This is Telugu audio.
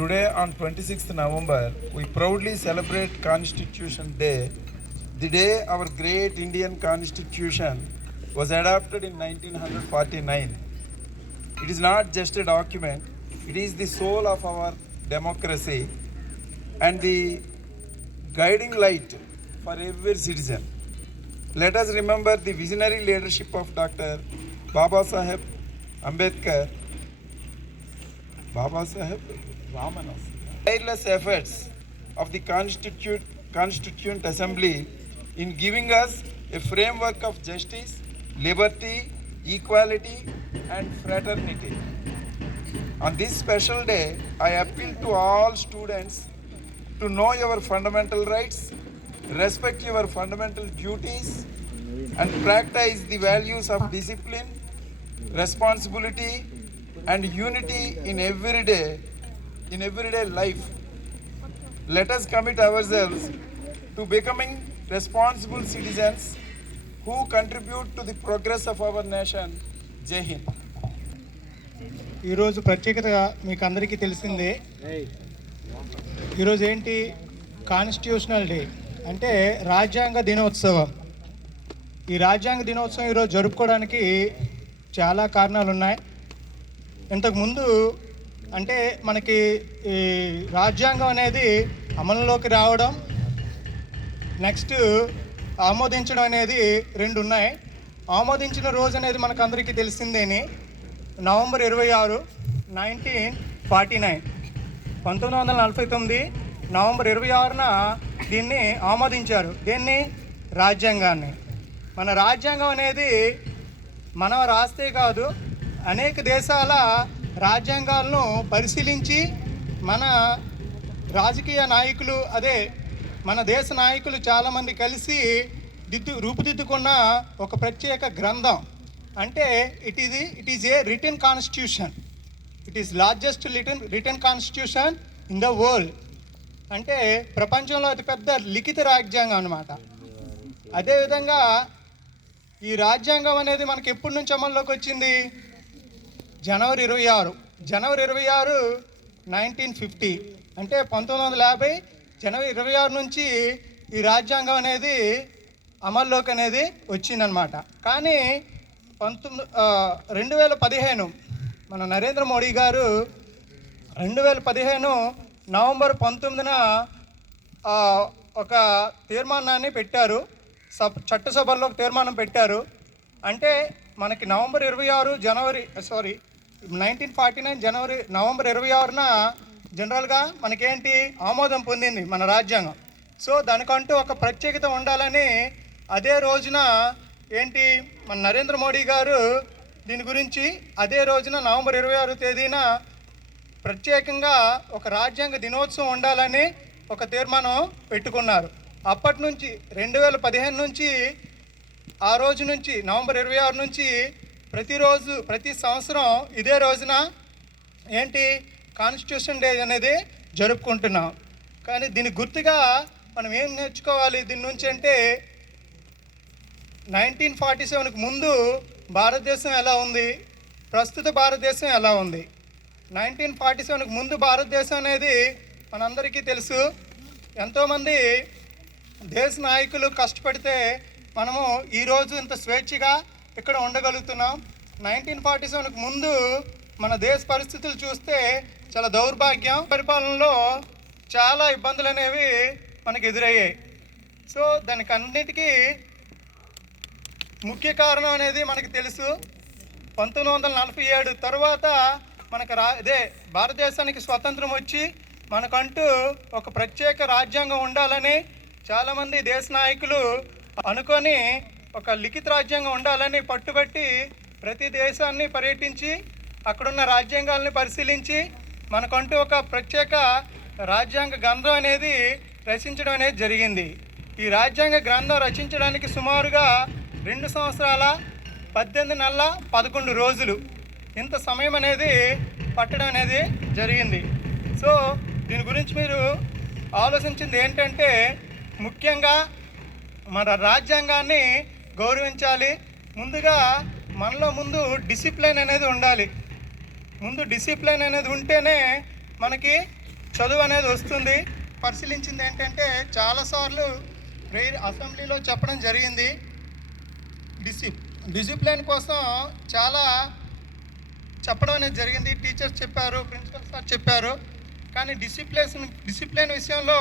Today on 26th November, we proudly celebrate Constitution Day, the day our great Indian Constitution was adopted in 1949. It is not just a document, it is the soul of our democracy and the guiding light for every citizen. Let us remember the visionary leadership of Dr. Baba Saheb Ambedkar, tireless efforts of the Constituent Assembly in giving us a framework of justice, liberty, equality, and fraternity. On this special day, I appeal to all students to know your fundamental rights, respect your fundamental duties, and practice the values of discipline, responsibility, and unity in everyday life. Let us commit ourselves to becoming responsible citizens who contribute to the progress of our nation. Jai Hind. ఈరోజు ప్రత్యేకత మీకు అందరికీ తెలిసిందే. ఈరోజు ఏంటి? కాన్స్టిట్యూషనల్ డే అంటే రాజ్యాంగ దినోత్సవం. ఈ రాజ్యాంగ దినోత్సవం ఈరోజు జరుపుకోవడానికి చాలా కారణాలు ఉన్నాయి. ఇంతకుముందు అంటే మనకి ఈ రాజ్యాంగం అనేది అమలులోకి రావడం, నెక్స్ట్ ఆమోదించడం అనేది రెండు ఉన్నాయి. ఆమోదించిన రోజు అనేది మనకు అందరికీ తెలిసిందేని నవంబర్ 26, 1949, 1949 నవంబర్ 26న దీన్ని ఆమోదించారు. దీన్ని రాజ్యాంగాన్ని. మన రాజ్యాంగం అనేది మనం రాస్తే కాదు, అనేక దేశాల రాజ్యాంగాలను పరిశీలించి మన రాజకీయ నాయకులు, అదే మన దేశ నాయకులు చాలామంది కలిసి రూపుదిద్దుకున్న ఒక ప్రత్యేక గ్రంథం. అంటే it is a written constitution. It is largest written constitution in the world. అంటే ప్రపంచంలో అతిపెద్ద లిఖిత రాజ్యాంగం అన్నమాట. అదేవిధంగా ఈ రాజ్యాంగం అనేది మనకి ఎప్పటి నుంచి అమల్లోకి వచ్చింది? జనవరి 26, 1950. అంటే 1950 జనవరి 26 నుంచి ఈ రాజ్యాంగం అనేది అమల్లోకి అనేది వచ్చిందనమాట. కానీ 2015 మన నరేంద్ర మోడీ గారు 2015 నవంబర్ 19న ఒక తీర్మానాన్ని పెట్టారు. చట్టసభల్లో ఒక తీర్మానం పెట్టారు. అంటే మనకి నవంబర్ 26 1949 నవంబర్ 26న జనరల్గా మనకేంటి ఆమోదం పొందింది మన రాజ్యాంగం. సో దానికంటూ ఒక ప్రత్యేకత ఉండాలని అదే రోజున ఏంటి మన నరేంద్ర మోడీ గారు దీని గురించి అదే రోజున నవంబర్ 26వ తేదీన ప్రత్యేకంగా ఒక రాజ్యాంగ దినోత్సవం ఉండాలని ఒక తీర్మానం పెట్టుకున్నారు. అప్పటి నుంచి 2015 నుంచి ఆ రోజు నుంచి నవంబర్ 26 నుంచి ప్రతిరోజు ప్రతి సంవత్సరం ఇదే రోజున ఏంటి కాన్స్టిట్యూషన్ డే అనేది జరుపుకుంటున్నాం. కానీ దీనికి గుర్తుగా మనం ఏం నేర్చుకోవాలి దీని నుంచి అంటే 1947కు ముందు భారతదేశం ఎలా ఉంది, ప్రస్తుత భారతదేశం ఎలా ఉంది. 1947కు ముందు భారతదేశం అనేది మనందరికీ తెలుసు. ఎంతోమంది దేశ నాయకులు కష్టపడితే మనము ఈరోజు ఇంత స్వేచ్ఛగా ఇక్కడ ఉండగలుగుతున్నాం. 1947కు ముందు మన దేశ పరిస్థితులు చూస్తే చాలా దౌర్భాగ్యం. పరిపాలనలో చాలా ఇబ్బందులు అనేవి మనకు ఎదురయ్యాయి. సో దానికి అన్నిటికీ ముఖ్య కారణం అనేది మనకు తెలుసు. 1947 తర్వాత మనకు భారతదేశానికి స్వతంత్రం వచ్చి మనకంటూ ఒక ప్రత్యేక రాజ్యాంగం ఉండాలని చాలామంది దేశ నాయకులు అనుకొని ఒక లిఖిత రాజ్యాంగం ఉండాలని పట్టుబట్టి ప్రతి దేశాన్ని పర్యటించి అక్కడున్న రాజ్యాంగాల్ని పరిశీలించి మనకంటూ ఒక ప్రత్యేక రాజ్యాంగ గ్రంథం అనేది రచించడం అనేది జరిగింది. ఈ రాజ్యాంగ గ్రంథం రచించడానికి సుమారుగా 2 సంవత్సరాల 18 నెలల 11 రోజులు ఇంత సమయం అనేది పట్టడం అనేది జరిగింది. సో దీని గురించి మీరు ఆలోచించింది ఏంటంటే ముఖ్యంగా మన రాజ్యాంగాన్ని గౌరవించాలి. ముందుగా మనలో డిసిప్లిన్ అనేది ఉండాలి. డిసిప్లిన్ అనేది ఉంటేనే మనకి చదువు అనేది వస్తుంది. పరిశీలించింది ఏంటంటే చాలాసార్లు అసెంబ్లీలో చెప్పడం జరిగింది. డిసిప్లిన్ కోసం చాలా చెప్పడం అనేది జరిగింది. టీచర్స్ చెప్పారు, ప్రిన్సిపల్ సార్ చెప్పారు. కానీ డిసిప్లిన్ విషయంలో